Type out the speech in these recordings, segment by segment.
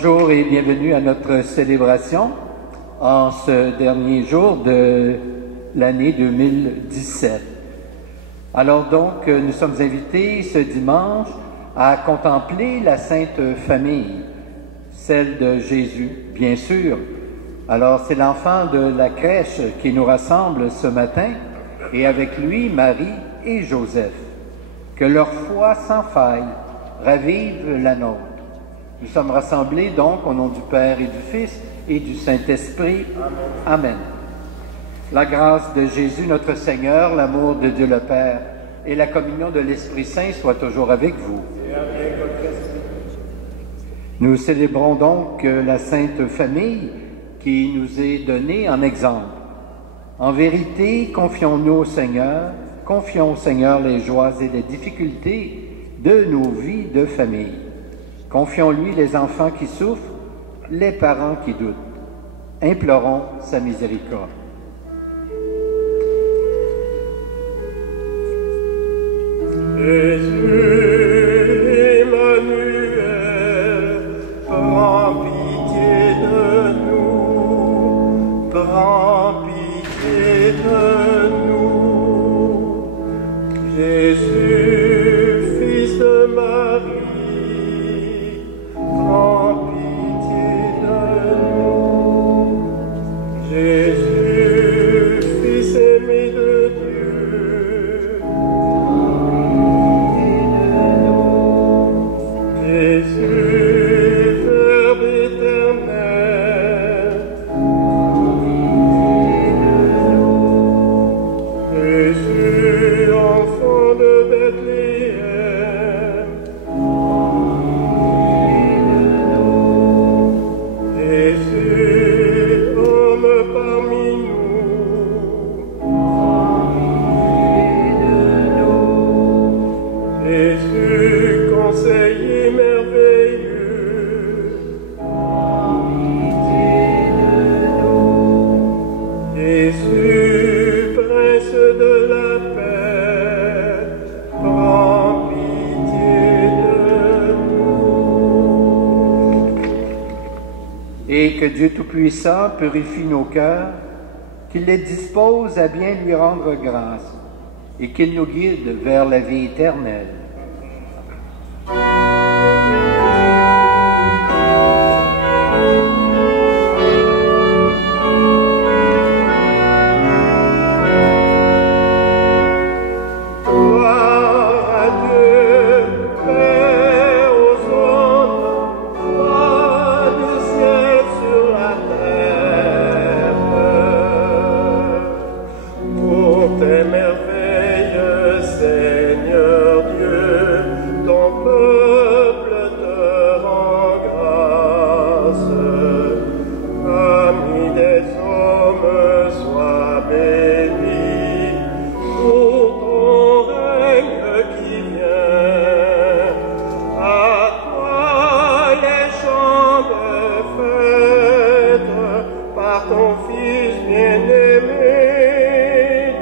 Bonjour et bienvenue à notre célébration en ce dernier jour de l'année 2017. Alors donc, nous sommes invités ce dimanche à contempler la Sainte Famille, celle de Jésus, bien sûr. Alors c'est l'enfant de la crèche qui nous rassemble ce matin et avec lui Marie et Joseph. Que leur foi sans faille ravive la nôtre. Nous sommes rassemblés donc au nom du Père et du Fils et du Saint-Esprit. Amen. La grâce de Jésus notre Seigneur, l'amour de Dieu le Père et la communion de l'Esprit Saint soient toujours avec vous. Nous célébrons donc la Sainte Famille qui nous est donnée en exemple. En vérité, confions-nous au Seigneur, confions au Seigneur les joies et les difficultés de nos vies de famille. Confions-lui les enfants qui souffrent, les parents qui doutent. Implorons sa miséricorde. Jésus, Emmanuel, prends pitié de nous, prends pitié de nous. Jésus, Fils de Marie, prends pitié de nous. Jésus, Fils aimé de Dieu, Jésus, Verbe éternel, Jésus, enfant de Bethléem, Jésus, homme parmi nous, Jésus, conseiller merveilleux, Jésus, prince de la paix, prends pitié de nous. Et que Dieu Tout-Puissant purifie nos cœurs, qu'il les dispose à bien lui rendre grâce et qu'il nous guide vers la vie éternelle. Gloire à Dieu, Père aux hommes, roi du ciel sur la terre. Pour tes merveilles, Seigneur Dieu, ton peuple te rend grâce. Ami des hommes, sois béni pour ton règne qui vient. À toi les chants de fête, par ton Fils bien-aimé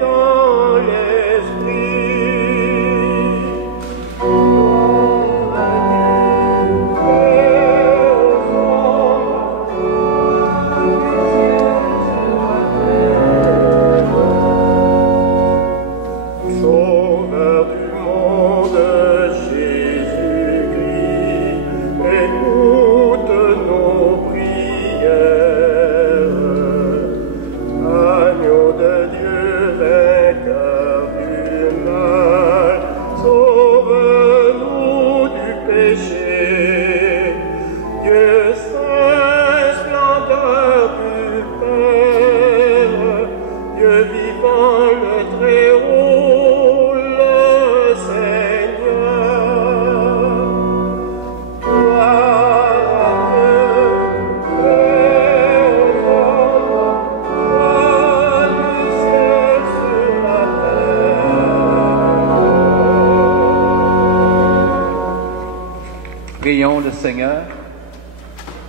dans l'esprit. Gloire à Dieu, Père aux hommes, roi du ciel sur la terre. Sauveur du monde, Jésus-Christ, écoute nos prières. Agneau de Dieu, vainqueur du mal, sauve-nous du péché. Dieu saint, splendeur du Père, Dieu vivant, le Très-Haut, le Seigneur. Gloire à Dieu, Père aux hommes, roi du ciel sur la terre. Prions le Seigneur.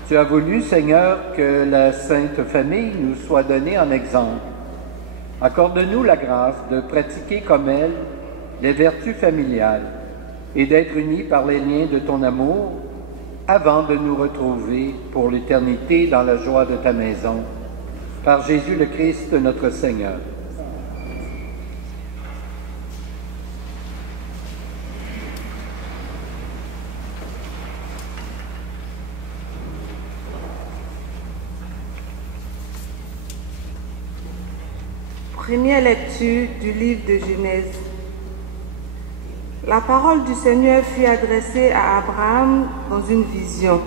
Tu as voulu, Seigneur, que la Sainte Famille nous soit donnée en exemple. Accorde-nous la grâce de pratiquer comme elle les vertus familiales et d'être unis par les liens de ton amour avant de nous retrouver pour l'éternité dans la joie de ta maison. Par Jésus le Christ, notre Seigneur. Première lecture du livre de Genèse. La parole du Seigneur fut adressée à Abraham dans une vision.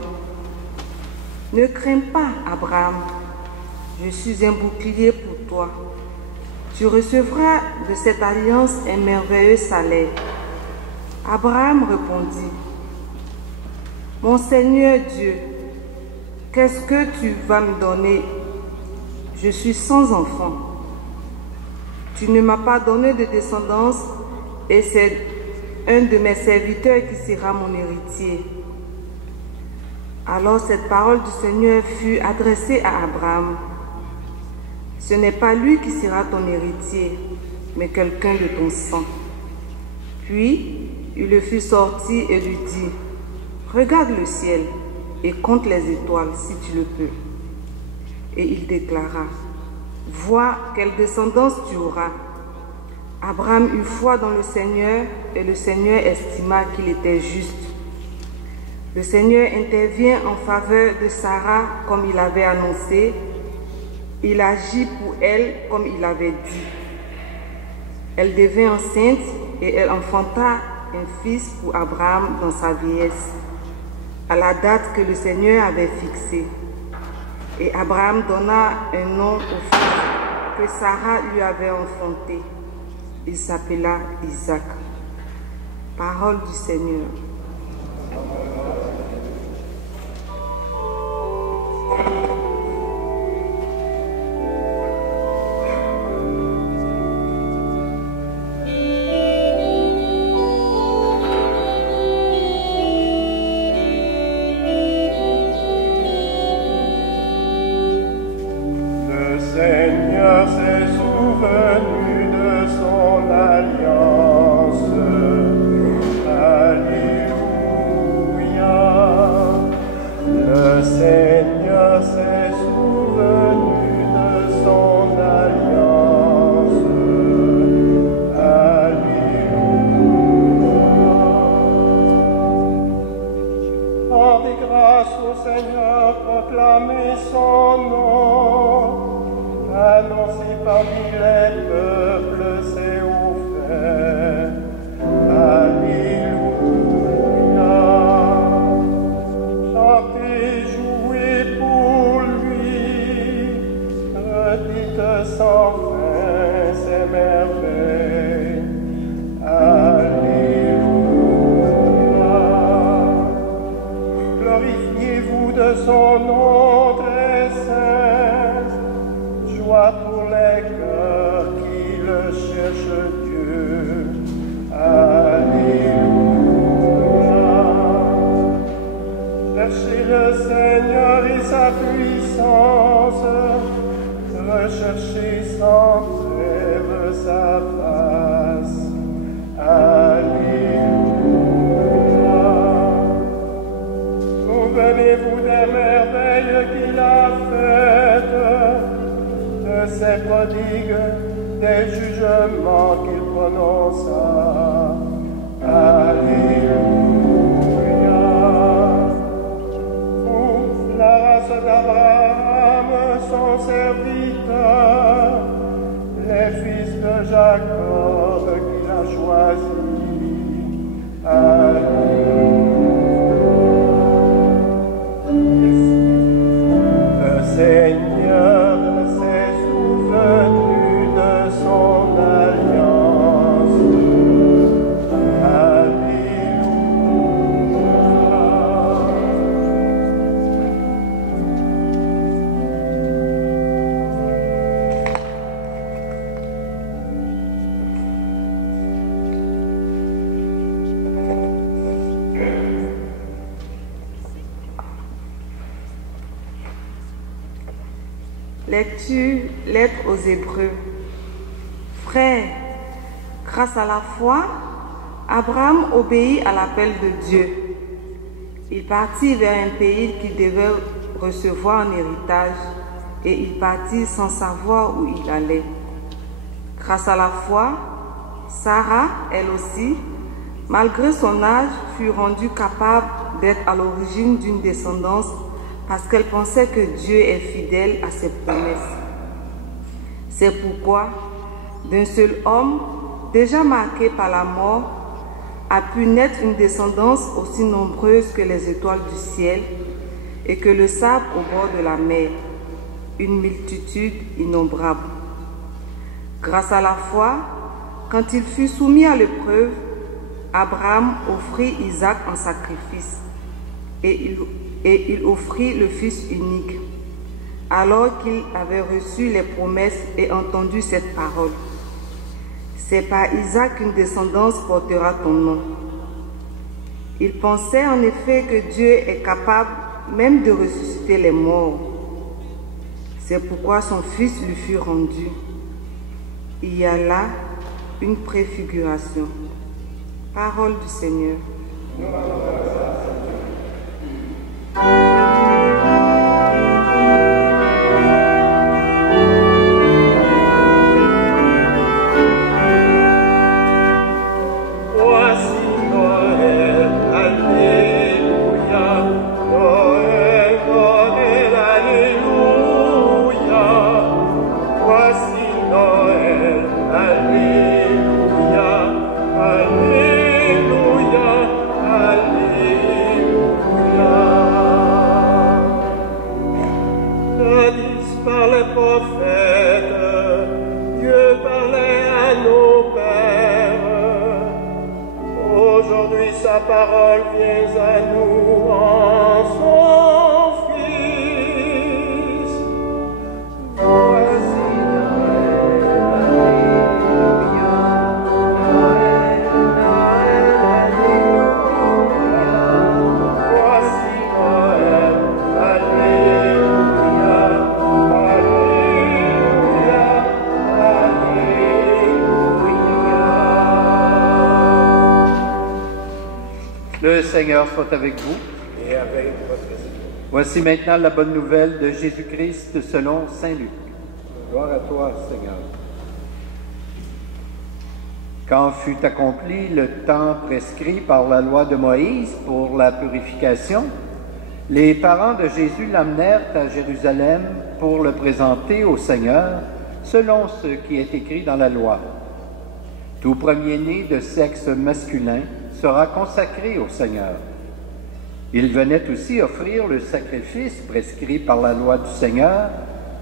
Ne crains pas, Abraham, je suis un bouclier pour toi. Tu recevras de cette alliance un merveilleux salaire. Abraham répondit, mon Seigneur Dieu, qu'est-ce que tu vas me donner? Je suis sans enfant. Tu ne m'as pas donné de descendance et c'est un de mes serviteurs qui sera mon héritier. Alors cette parole du Seigneur fut adressée à Abraham. Ce n'est pas lui qui sera ton héritier, mais quelqu'un de ton sang. Puis il le fit sortir et lui dit, regarde le ciel et compte les étoiles si tu le peux. Et il déclara, vois quelle descendance tu auras. Abraham eut foi dans le Seigneur et le Seigneur estima qu'il était juste. Le Seigneur intervient en faveur de Sarah comme il avait annoncé. Il agit pour elle comme il avait dit. Elle devint enceinte et elle enfanta un fils pour Abraham dans sa vieillesse, à la date que le Seigneur avait fixée. Et Abraham donna un nom au fils que Sarah lui avait enfanté. Il s'appela Isaac. Parole du Seigneur. Lecture, lettre aux Hébreux. Frères, grâce à la foi, Abraham obéit à l'appel de Dieu. Il partit vers un pays qu'il devait recevoir en héritage et il partit sans savoir où il allait. Grâce à la foi, Sarah, elle aussi, malgré son âge, fut rendue capable d'être à l'origine d'une descendance parce qu'elle pensait que Dieu est fidèle à ses promesses. C'est pourquoi, d'un seul homme, déjà marqué par la mort, a pu naître une descendance aussi nombreuse que les étoiles du ciel et que le sable au bord de la mer, une multitude innombrable. Grâce à la foi, quand il fut soumis à l'épreuve, Abraham offrit Isaac en sacrifice et il offrit le fils unique, alors qu'il avait reçu les promesses et entendu cette parole. C'est par Isaac qu'une descendance portera ton nom. Il pensait en effet que Dieu est capable même de ressusciter les morts. C'est pourquoi son fils lui fut rendu. Il y a là une préfiguration. Parole du Seigneur. Parole vient à nous en son Fils. Voici Noël, Alléluia, Noël, Noël, Alléluia. Voici Noël, Alléluia, Alléluia, Alléluia. Le Seigneur soit avec vous. Et avec votre esprit. Voici maintenant la bonne nouvelle de Jésus-Christ selon saint Luc. Gloire à toi, Seigneur. Quand fut accompli le temps prescrit par la loi de Moïse pour la purification, les parents de Jésus l'amenèrent à Jérusalem pour le présenter au Seigneur, selon ce qui est écrit dans la loi. Tout premier-né de sexe masculin sera consacré au Seigneur. Il venait aussi offrir le sacrifice prescrit par la loi du Seigneur,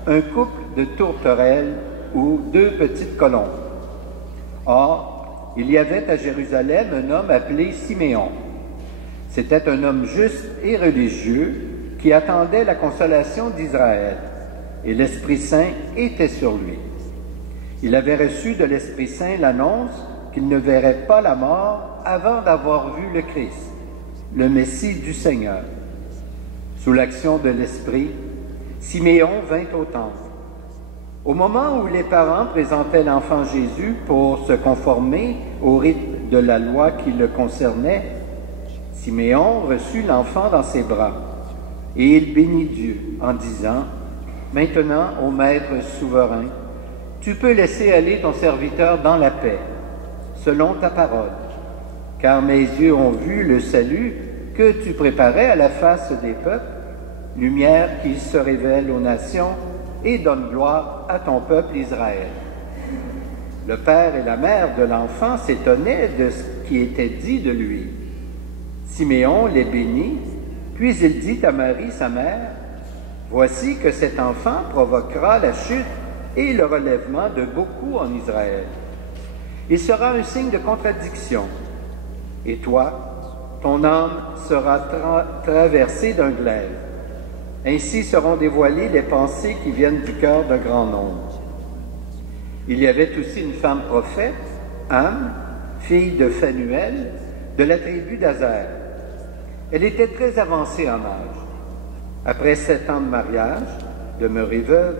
un couple de tourterelles ou 2 petites colombes. Or, il y avait à Jérusalem un homme appelé Siméon. C'était un homme juste et religieux qui attendait la consolation d'Israël, et l'Esprit Saint était sur lui. Il avait reçu de l'Esprit Saint l'annonce qu'il ne verrait pas la mort avant d'avoir vu le Christ, le Messie du Seigneur. Sous l'action de l'Esprit, Siméon vint au temple. Au moment où les parents présentaient l'enfant Jésus pour se conformer au rite de la loi qui le concernait, Siméon reçut l'enfant dans ses bras et il bénit Dieu en disant « Maintenant, ô Maître souverain, tu peux laisser aller ton serviteur dans la paix, selon ta parole, car mes yeux ont vu le salut que tu préparais à la face des peuples, lumière qui se révèle aux nations et donne gloire à ton peuple Israël. » Le père et la mère de l'enfant s'étonnaient de ce qui était dit de lui. Siméon les bénit, puis il dit à Marie, sa mère, « Voici que cet enfant provoquera la chute et le relèvement de beaucoup en Israël. Il sera un signe de contradiction. Et toi, ton âme sera traversée d'un glaive. Ainsi seront dévoilées les pensées qui viennent du cœur d'un grand nombre. » Il y avait aussi une femme prophète, Anne, fille de Phanuel, de la tribu d'Azer. Elle était très avancée en âge. Après 7 ans de mariage, demeurée veuve,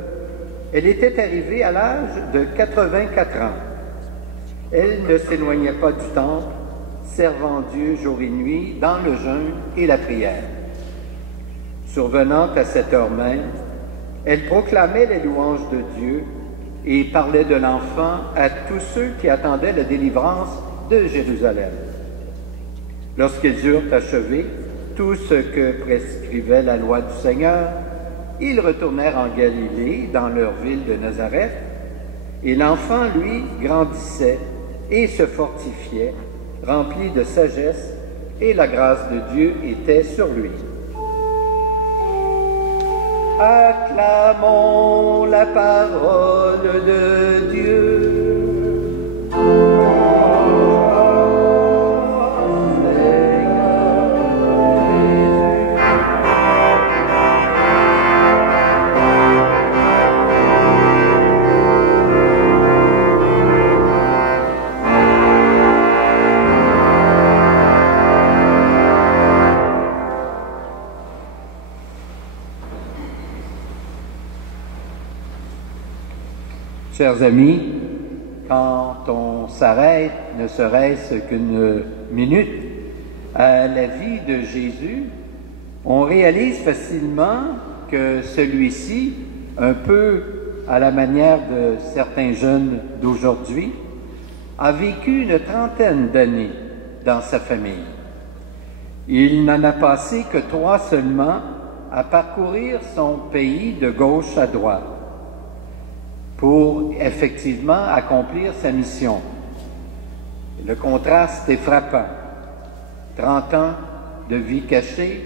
elle était arrivée à l'âge de 84 ans. Elle ne s'éloignait pas du temple, servant Dieu jour et nuit dans le jeûne et la prière. Survenant à cette heure même, elle proclamait les louanges de Dieu et parlait de l'enfant à tous ceux qui attendaient la délivrance de Jérusalem. Lorsqu'ils eurent achevé tout ce que prescrivait la loi du Seigneur, ils retournèrent en Galilée, dans leur ville de Nazareth, et l'enfant, lui, grandissait et se fortifiait, rempli de sagesse, et la grâce de Dieu était sur lui. Acclamons la parole de Dieu. Chers amis, quand on s'arrête, ne serait-ce qu'une minute, à la vie de Jésus, on réalise facilement que celui-ci, un peu à la manière de certains jeunes d'aujourd'hui, a vécu une trentaine d'années dans sa famille. Il n'en a passé que 3 seulement à parcourir son pays de gauche à droite, pour effectivement accomplir sa mission. Le contraste est frappant. 30 ans de vie cachée,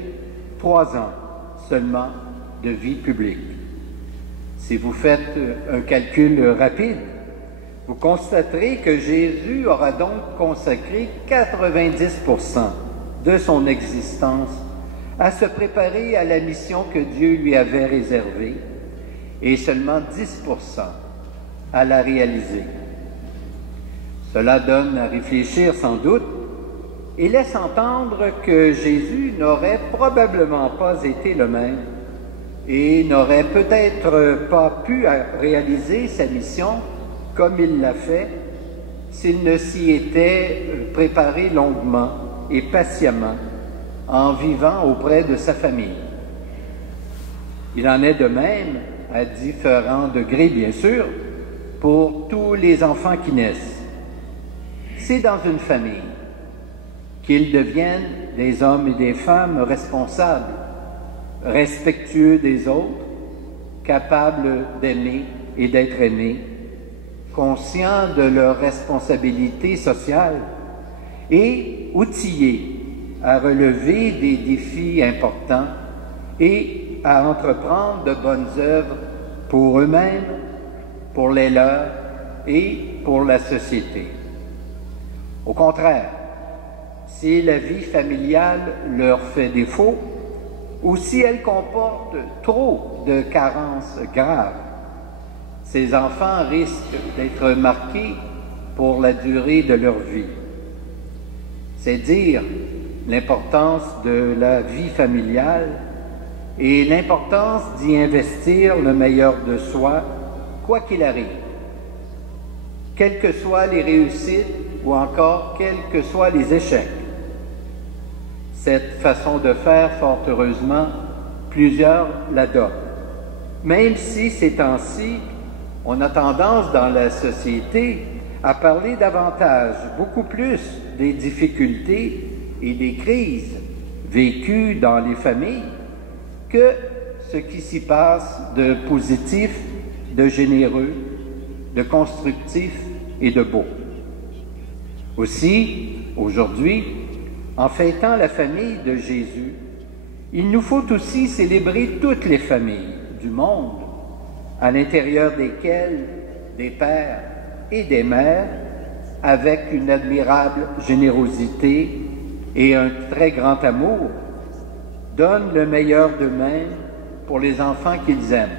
3 ans seulement de vie publique. Si vous faites un calcul rapide, vous constaterez que Jésus aura donc consacré 90% de son existence à se préparer à la mission que Dieu lui avait réservée et seulement 10% à la réaliser. Cela donne à réfléchir sans doute et laisse entendre que Jésus n'aurait probablement pas été le même et n'aurait peut-être pas pu réaliser sa mission comme il l'a fait s'il ne s'y était préparé longuement et patiemment en vivant auprès de sa famille. Il en est de même, à différents degrés bien sûr, pour tous les enfants qui naissent. C'est dans une famille qu'ils deviennent des hommes et des femmes responsables, respectueux des autres, capables d'aimer et d'être aimés, conscients de leurs responsabilités sociales et outillés à relever des défis importants et à entreprendre de bonnes œuvres pour eux-mêmes, pour les leurs et pour la société. Au contraire, si la vie familiale leur fait défaut ou si elle comporte trop de carences graves, ces enfants risquent d'être marqués pour la durée de leur vie. C'est dire l'importance de la vie familiale et l'importance d'y investir le meilleur de soi, quoi qu'il arrive, quelles que soient les réussites ou encore quels que soient les échecs. Cette façon de faire, fort heureusement, plusieurs l'adoptent. Même si ces temps-ci, on a tendance dans la société à parler davantage, beaucoup plus, des difficultés et des crises vécues dans les familles que ce qui s'y passe de positif, de généreux, de constructif et de beau. Aussi, aujourd'hui, en fêtant la famille de Jésus, il nous faut aussi célébrer toutes les familles du monde, à l'intérieur desquelles des pères et des mères, avec une admirable générosité et un très grand amour, donnent le meilleur d'eux-mêmes pour les enfants qu'ils aiment.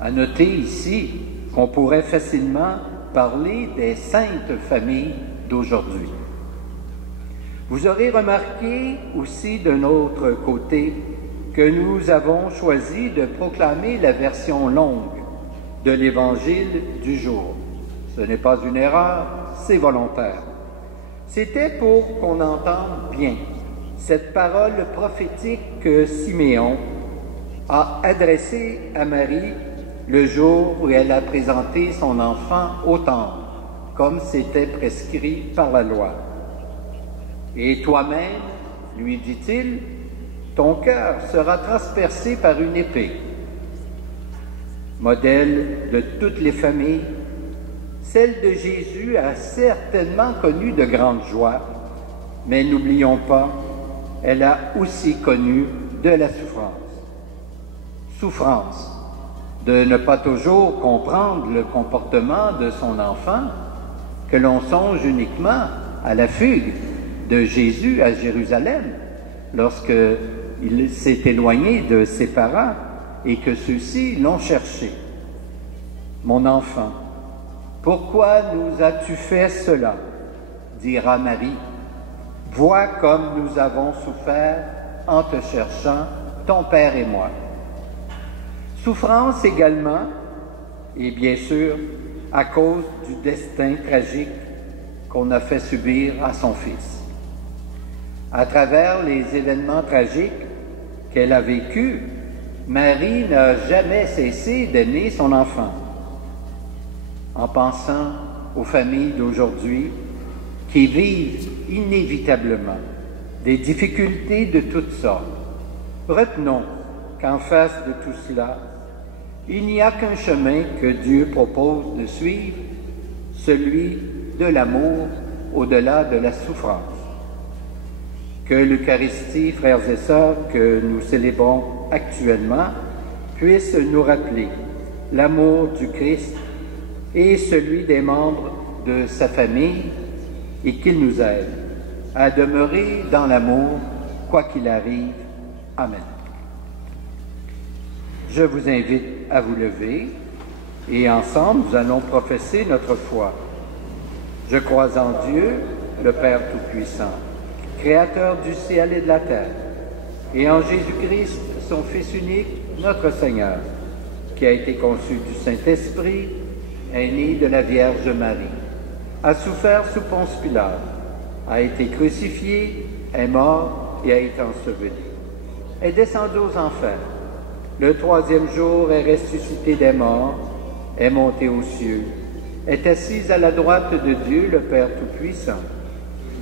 À noter ici qu'on pourrait facilement parler des saintes familles d'aujourd'hui. Vous aurez remarqué aussi de notre côté que nous avons choisi de proclamer la version longue de l'Évangile du jour. Ce n'est pas une erreur, c'est volontaire. C'était pour qu'on entende bien cette parole prophétique que Siméon a adressée à Marie le jour où elle a présenté son enfant au temple, comme c'était prescrit par la loi. Et toi-même, lui dit-il, ton cœur sera transpercé par une épée. Modèle de toutes les familles, celle de Jésus a certainement connu de grandes joies, mais n'oublions pas, elle a aussi connu de la souffrance. Souffrance de ne pas toujours comprendre le comportement de son enfant, que l'on songe uniquement à la fugue de Jésus à Jérusalem, lorsqu'il s'est éloigné de ses parents et que ceux-ci l'ont cherché. Mon enfant, pourquoi nous as-tu fait cela? Dira Marie. Vois comme nous avons souffert en te cherchant, ton Père et moi. Souffrance également, et bien sûr, à cause du destin tragique qu'on a fait subir à son fils. À travers les événements tragiques qu'elle a vécus, Marie n'a jamais cessé d'aimer son enfant. En pensant aux familles d'aujourd'hui qui vivent inévitablement des difficultés de toutes sortes, retenons qu'en face de tout cela, il n'y a qu'un chemin que Dieu propose de suivre, celui de l'amour au-delà de la souffrance. Que l'Eucharistie, frères et sœurs, que nous célébrons actuellement, puisse nous rappeler l'amour du Christ et celui des membres de sa famille, et qu'il nous aide à demeurer dans l'amour, quoi qu'il arrive. Amen. Je vous invite à vous lever et ensemble nous allons professer notre foi. Je crois en Dieu, le Père Tout-Puissant, Créateur du ciel et de la terre, et en Jésus-Christ, son Fils unique, notre Seigneur, qui a été conçu du Saint-Esprit, est né de la Vierge Marie, a souffert sous Ponce Pilate, a été crucifié, est mort et a été enseveli, est descendu aux enfers. Le troisième jour est ressuscité des morts, est monté aux cieux, est assis à la droite de Dieu, le Père Tout-Puissant,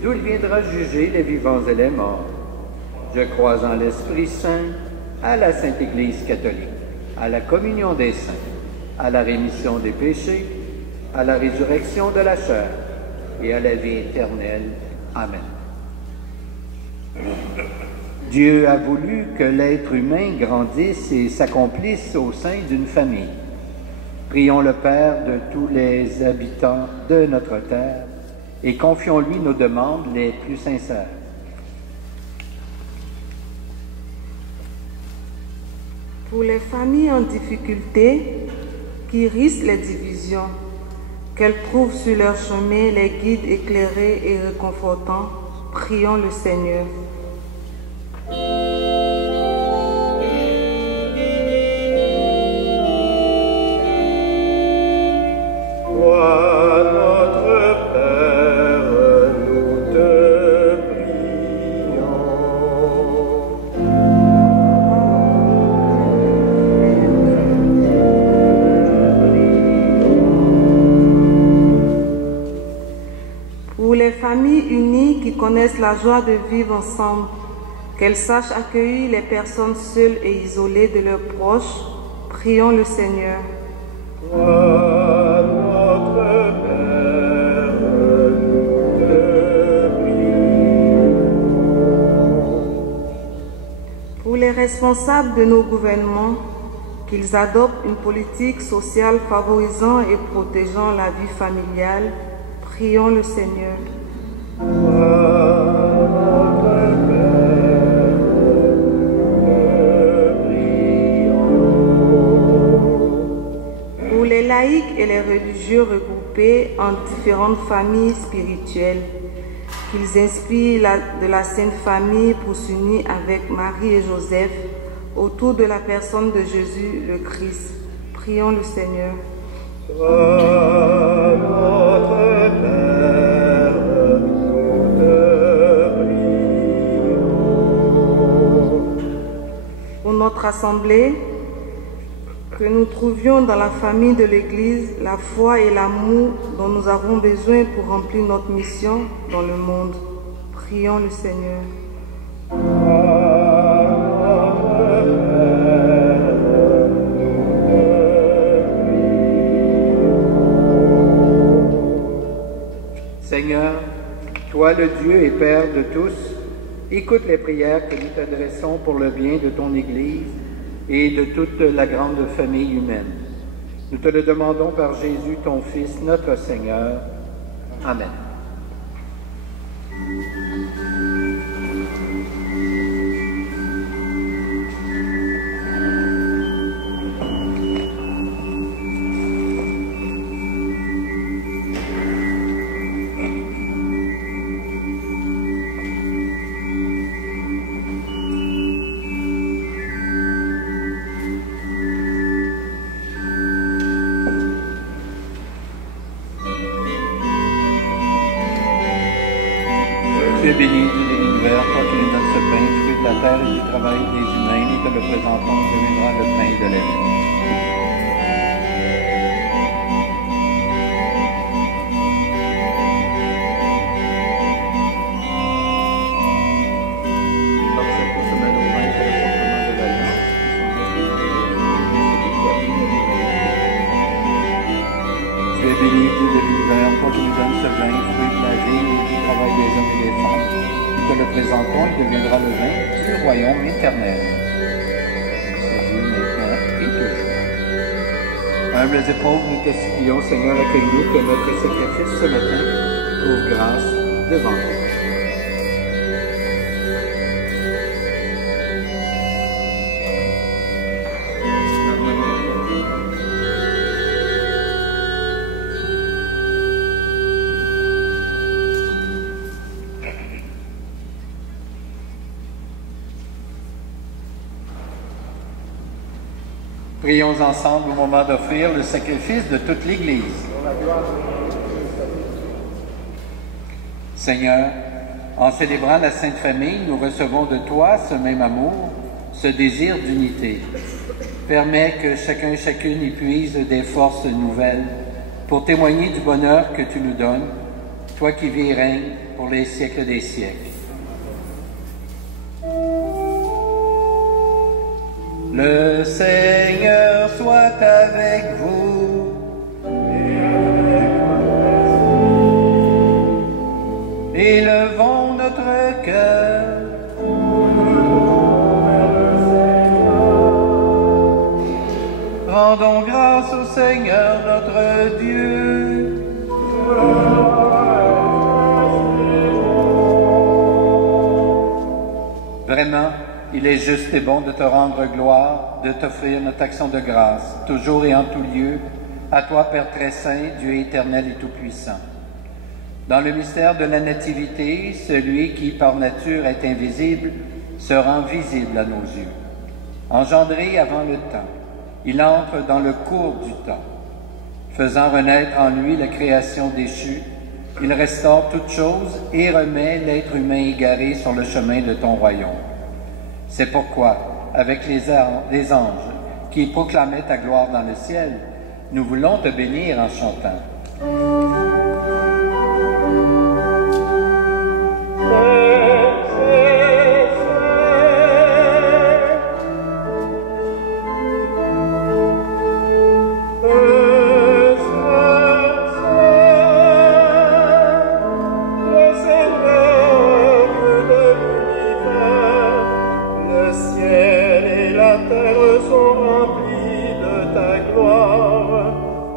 d'où il viendra juger les vivants et les morts. Je crois en l'Esprit Saint, à la Sainte Église catholique, à la communion des saints, à la rémission des péchés, à la résurrection de la chair et à la vie éternelle. Amen. Dieu a voulu que l'être humain grandisse et s'accomplisse au sein d'une famille. Prions le Père de tous les habitants de notre terre et confions-lui nos demandes les plus sincères. Pour les familles en difficulté qui risquent les divisions, qu'elles trouvent sur leur chemin les guides éclairés et réconfortants, prions le Seigneur. Connaissent la joie de vivre ensemble, qu'elles sachent accueillir les personnes seules et isolées de leurs proches, prions le Seigneur. Pour les responsables de nos gouvernements, qu'ils adoptent une politique sociale favorisant et protégeant la vie familiale, prions le Seigneur. Pour les laïcs et les religieux regroupés en différentes familles spirituelles, qu'ils inspirent de la Sainte Famille pour s'unir avec Marie et Joseph autour de la personne de Jésus le Christ. Prions le Seigneur. notre assemblée, que nous trouvions dans la famille de l'Église la foi et l'amour dont nous avons besoin pour remplir notre mission dans le monde. Prions le Seigneur. Seigneur, toi le Dieu et Père de tous, écoute les prières que nous t'adressons pour le bien de ton Église et de toute la grande famille humaine. Nous te le demandons par Jésus, ton Fils, notre Seigneur. Amen. Tu es béni, Dieu de l'univers, toi qui nous donnes ce pain, fruit de la terre et du travail des humains, et te le présentons, deviendra le pain de la vie. Comme cette semaine au pain pour le sacrement de l'Alliance, tu es béni, Dieu de l'univers, toi qui nous donnes ce vin, fruit de la vie et du travail des hommes et des femmes. Nous te le présentons, il deviendra le vin du royaume éternel. C'est Dieu maintenant et toujours. Humbles et pauvres, nous te supplions, Seigneur, accueille-nous que notre sacrifice ce matin trouve grâce devant toi. Prions ensemble au moment d'offrir le sacrifice de toute l'Église. Seigneur, en célébrant la Sainte Famille, nous recevons de toi ce même amour, ce désir d'unité. Permets que chacun et chacune y puise des forces nouvelles pour témoigner du bonheur que tu nous donnes, toi qui vis et règnes pour les siècles des siècles. Le Seigneur soit avec vous. Élevons notre cœur. Rendons grâce au Seigneur notre Dieu. Vraiment, il est juste et bon de te rendre gloire, de t'offrir notre action de grâce, toujours et en tout lieu, à toi, Père très saint, Dieu éternel et tout-puissant. Dans le mystère de la Nativité, celui qui, par nature, est invisible, se rend visible à nos yeux. Engendré avant le temps, il entre dans le cours du temps. Faisant renaître en lui la création déchue, il restaure toutes choses et remet l'être humain égaré sur le chemin de ton royaume. C'est pourquoi, avec les anges qui proclamaient ta gloire dans le ciel, nous voulons te bénir en chantant.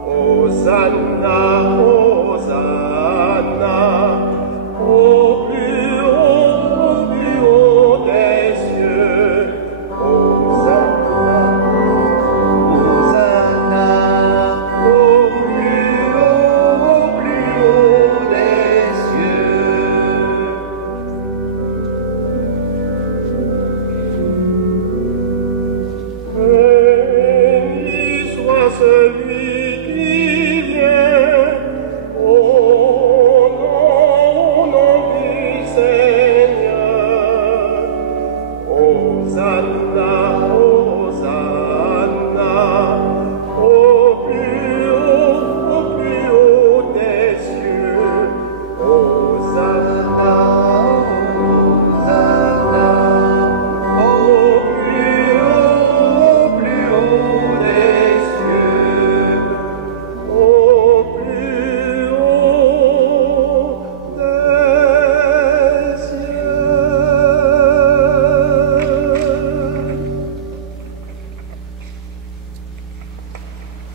Hosanna,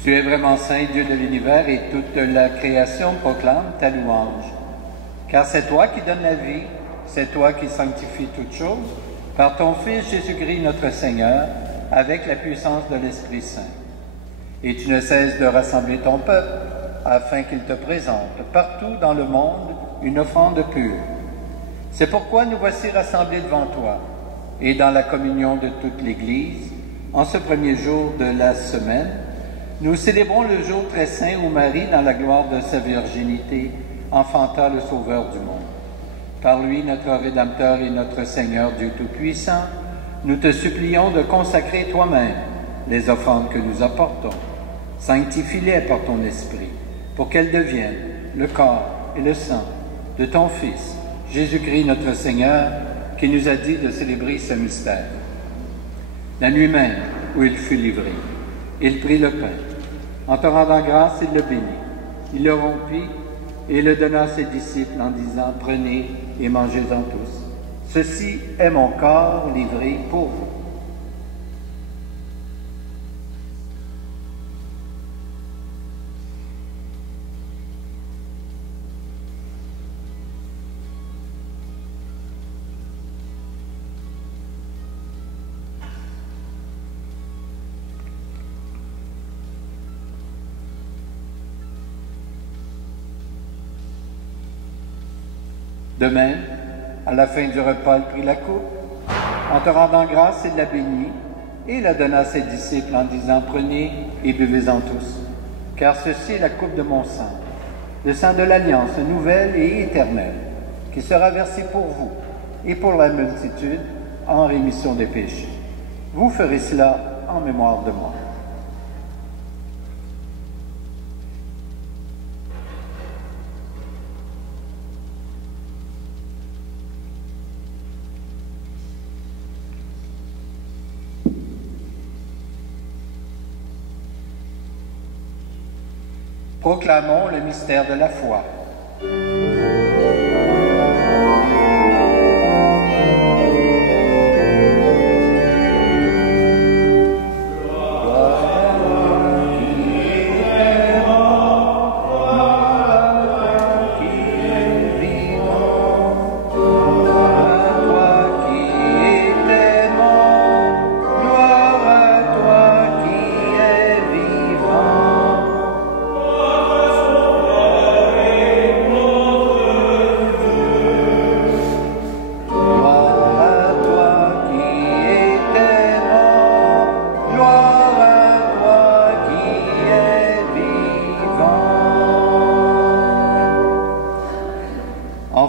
Tu es vraiment saint, Dieu de l'univers, et toute la création proclame ta louange. Car c'est toi qui donnes la vie, c'est toi qui sanctifies toutes choses, par ton Fils Jésus-Christ notre Seigneur, avec la puissance de l'Esprit Saint. Et tu ne cesses de rassembler ton peuple, afin qu'il te présente partout dans le monde une offrande pure. C'est pourquoi nous voici rassemblés devant toi, et dans la communion de toute l'Église, en ce premier jour de la semaine, nous célébrons le jour très saint où Marie, dans la gloire de sa virginité, enfanta le Sauveur du monde. Par lui, notre Rédempteur et notre Seigneur Dieu Tout-Puissant, nous te supplions de consacrer toi-même les offrandes que nous apportons. Sanctifie-les par ton Esprit, pour qu'elles deviennent le corps et le sang de ton Fils, Jésus-Christ notre Seigneur, qui nous a dit de célébrer ce mystère. La nuit même où il fut livré, il prit le pain. En te rendant grâce, il le bénit. Il le rompit et le donna à ses disciples en disant, « Prenez et mangez-en tous. Ceci est mon corps livré pour vous. » De même, à la fin du repas, il prit la coupe. En te rendant grâce, il la bénit et la donna à ses disciples en disant, « Prenez et buvez-en tous, car ceci est la coupe de mon sang, le sang de l'alliance nouvelle et éternelle, qui sera versé pour vous et pour la multitude en rémission des péchés. Vous ferez cela en mémoire de moi. » Proclamons le mystère de la foi.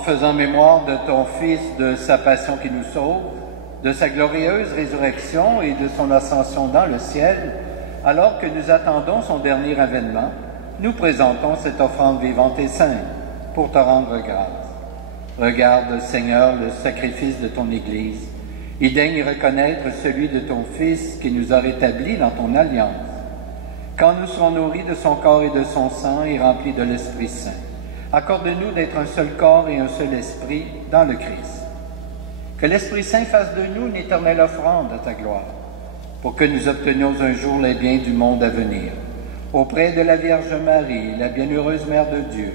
Faisant mémoire de ton Fils, de sa passion qui nous sauve, de sa glorieuse résurrection et de son ascension dans le ciel, alors que nous attendons son dernier avènement, nous présentons cette offrande vivante et sainte pour te rendre grâce. Regarde, Seigneur, le sacrifice de ton Église, et daigne reconnaître celui de ton Fils qui nous a rétablis dans ton alliance. Quand nous serons nourris de son corps et de son sang et remplis de l'Esprit Saint, accorde-nous d'être un seul corps et un seul esprit dans le Christ. Que l'Esprit Saint fasse de nous une éternelle offrande à ta gloire, pour que nous obtenions un jour les biens du monde à venir, auprès de la Vierge Marie, la bienheureuse Mère de Dieu,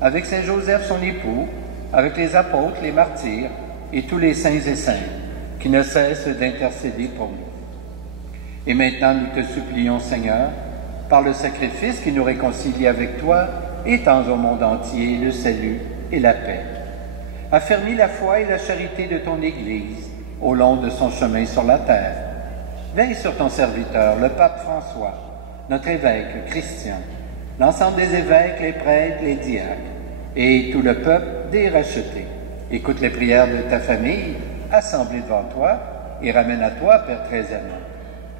avec Saint Joseph son époux, avec les apôtres, les martyrs et tous les saints et saintes, qui ne cessent d'intercéder pour nous. Et maintenant, nous te supplions, Seigneur, par le sacrifice qui nous réconcilie avec toi, étends au monde entier le salut et la paix. Affermis la foi et la charité de ton Église au long de son chemin sur la terre. Veille sur ton serviteur, le pape François, notre évêque Christian, l'ensemble des évêques, les prêtres, les diacres, et tout le peuple des rachetés. Écoute les prières de ta famille, assemblée devant toi, et ramène à toi, Père très aimant,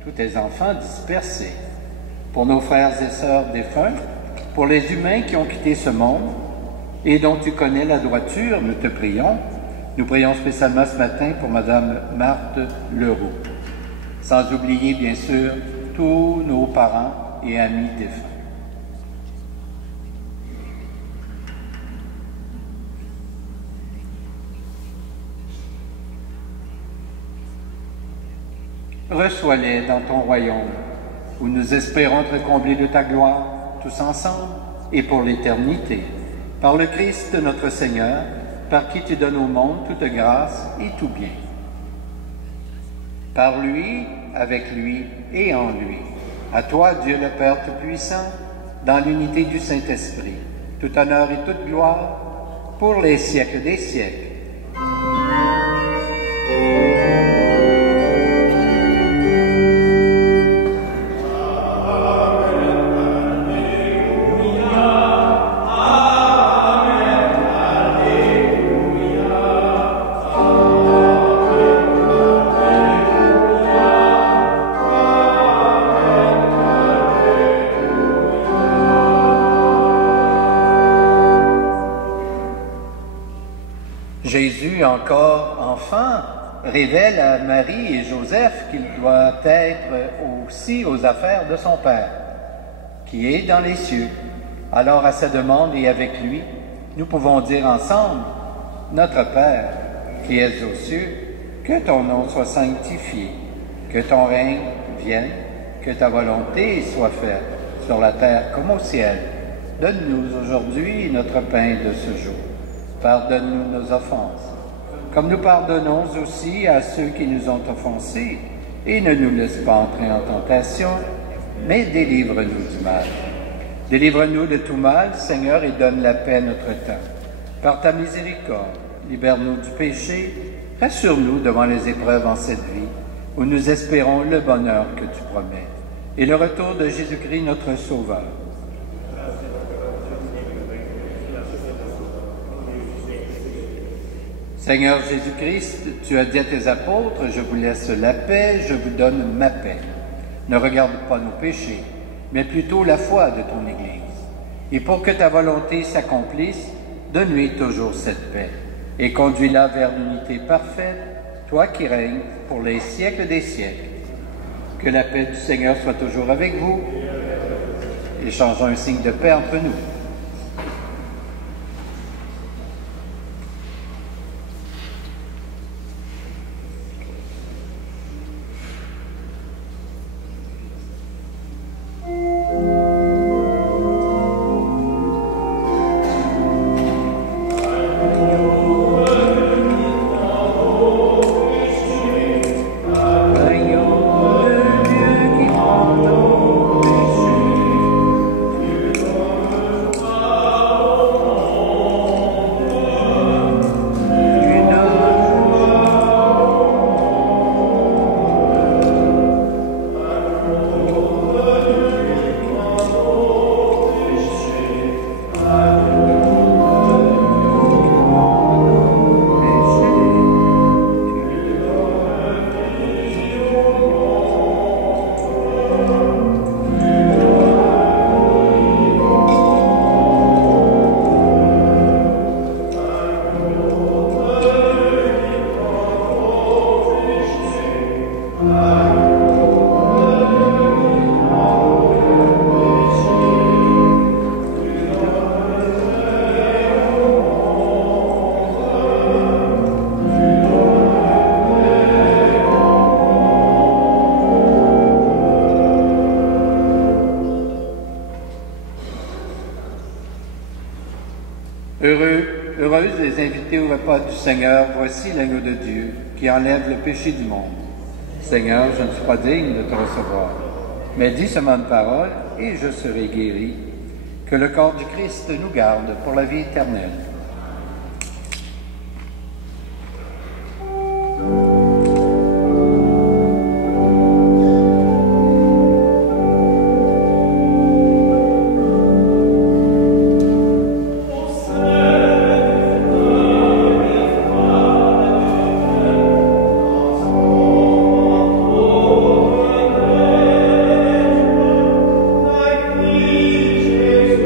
tous tes enfants dispersés. Pour nos frères et sœurs défunts, pour les humains qui ont quitté ce monde et dont tu connais la droiture, nous te prions. Nous prions spécialement ce matin pour Madame Marthe Leroux. Sans oublier, bien sûr, tous nos parents et amis défunts. Reçois-les dans ton royaume, où nous espérons être comblés de ta gloire, tous ensemble et pour l'éternité. Par le Christ notre Seigneur, par qui tu donnes au monde toute grâce et tout bien. Par lui, avec lui et en lui. À toi, Dieu le Père Tout-Puissant, dans l'unité du Saint-Esprit, tout honneur et toute gloire, pour les siècles des siècles. Jésus, encore enfant, révèle à Marie et Joseph qu'il doit être aussi aux affaires de son Père, qui est dans les cieux. Alors, à sa demande et avec lui, nous pouvons dire ensemble, « Notre Père, qui es aux cieux, que ton nom soit sanctifié, que ton règne vienne, que ta volonté soit faite, sur la terre comme au ciel. Donne-nous aujourd'hui notre pain de ce jour. Pardonne-nous nos offenses, comme nous pardonnons aussi à ceux qui nous ont offensés, et ne nous laisse pas entrer en tentation, mais délivre-nous du mal. Délivre-nous de tout mal, Seigneur, et donne la paix à notre temps. Par ta miséricorde, libère-nous du péché, rassure-nous devant les épreuves en cette vie, où nous espérons le bonheur que tu promets, et le retour de Jésus-Christ, notre Sauveur. Seigneur Jésus-Christ, tu as dit à tes apôtres, « Je vous laisse la paix, je vous donne ma paix. » Ne regarde pas nos péchés, mais plutôt la foi de ton Église. Et pour que ta volonté s'accomplisse, donne-lui toujours cette paix, et conduis-la vers l'unité parfaite, toi qui règnes pour les siècles des siècles. Que la paix du Seigneur soit toujours avec vous. Échangeons un signe de paix entre nous. Heureuses les invités au repas du Seigneur, voici l'agneau de Dieu qui enlève le péché du monde. Seigneur, je ne suis pas digne de te recevoir, mais dis seulement une parole et je serai guéri. Que le corps du Christ nous garde pour la vie éternelle. Like me, Jesus,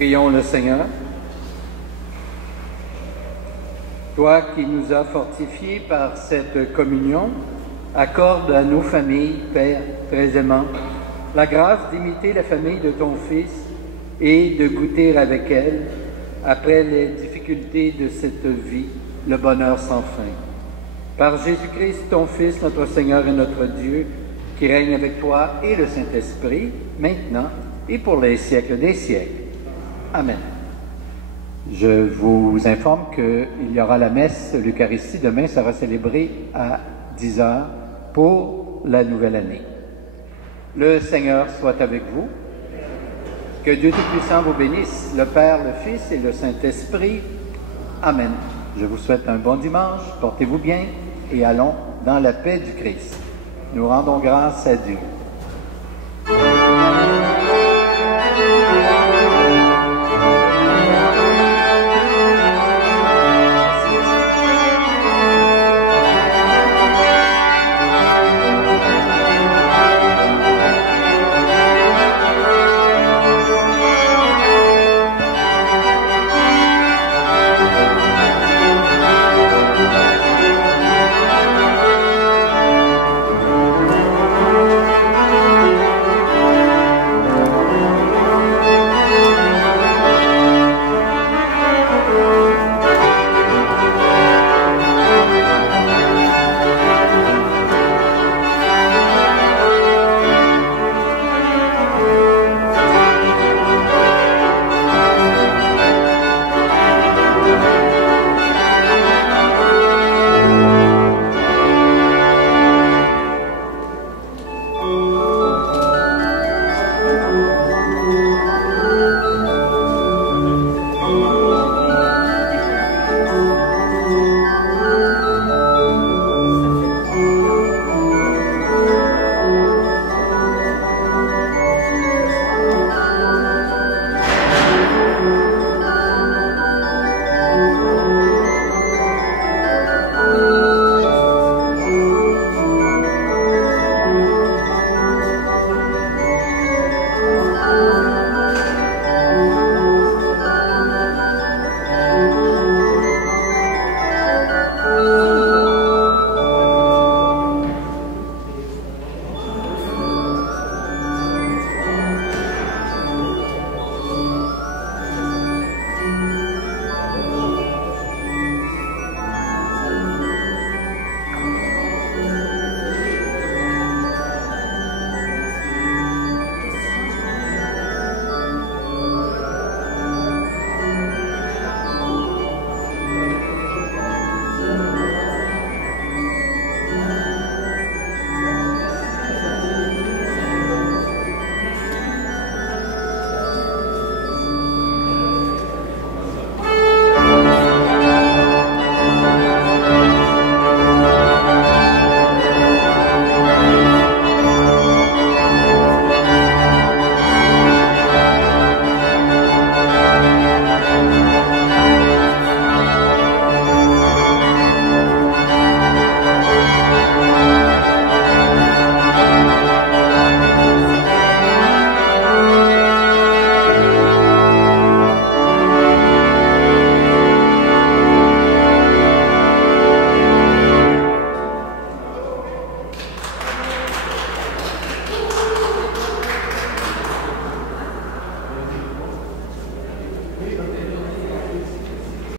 Prions le Seigneur. Toi qui nous as fortifiés par cette communion, accorde à nos familles, Père très aimant, la grâce d'imiter la famille de ton Fils et de goûter avec elle, après les difficultés de cette vie, le bonheur sans fin. Par Jésus-Christ, ton Fils, notre Seigneur et notre Dieu, qui règne avec toi et le Saint-Esprit, maintenant et pour les siècles des siècles. Amen. Je vous informe qu'il y aura la messe, l'Eucharistie, demain sera célébrée à 10h pour la nouvelle année. Le Seigneur soit avec vous. Que Dieu Tout-Puissant vous bénisse, le Père, le Fils et le Saint-Esprit. Amen. Je vous souhaite un bon dimanche, portez-vous bien et allons dans la paix du Christ. Nous rendons grâce à Dieu.